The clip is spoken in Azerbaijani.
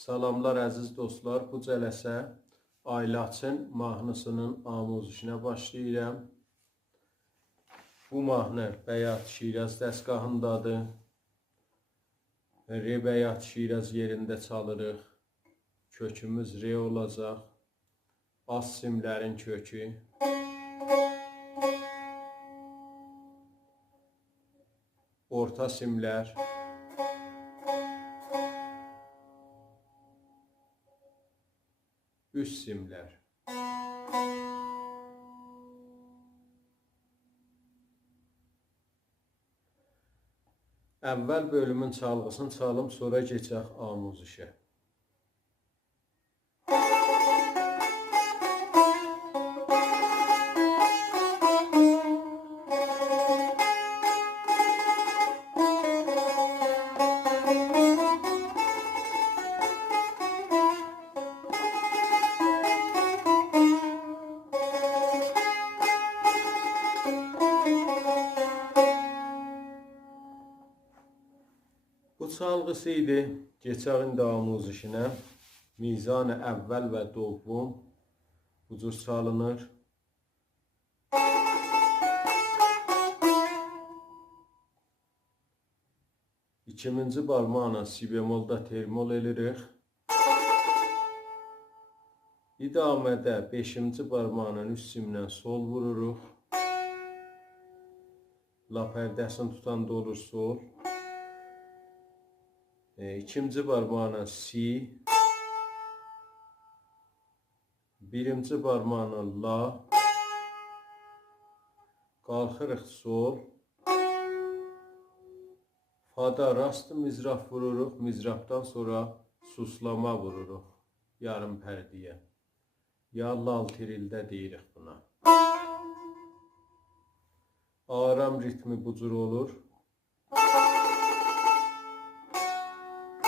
Salamlar əziz dostlar, bu cələsə Aylaçın mahnısının amuzişinə başlayıram. Bu mahnı Bəyat Şiraz dəstgahındadır. Re Bəyat Şiraz yerində çalırıq. Kökümüz re olacaq. Bas simlərin kökü. Orta simlər. Üst simlər. Əvvəl bölümün çalğısını çalım, sonra keçək amuzişə. Bu çalğısı idi. Keçək indi amuzişinə. Mizan-ı əvvəl və dovvum bu cür çalınır. İkinci barmaqla si bemolda termol edirik. İdamədə 5-ci barmaqla üst simlə sol vururuq. La pərdəsini tutanda olur sol. İkinci barmaqla si. Birinci barmaqla la. Qalxırıq sol. Fada rast mizraf vururuq. Mizrafdan sonra suslama vururuq. Yarım pərdiyə. Ya lal tirildə deyirik buna. Aram ritmi bu cür olur.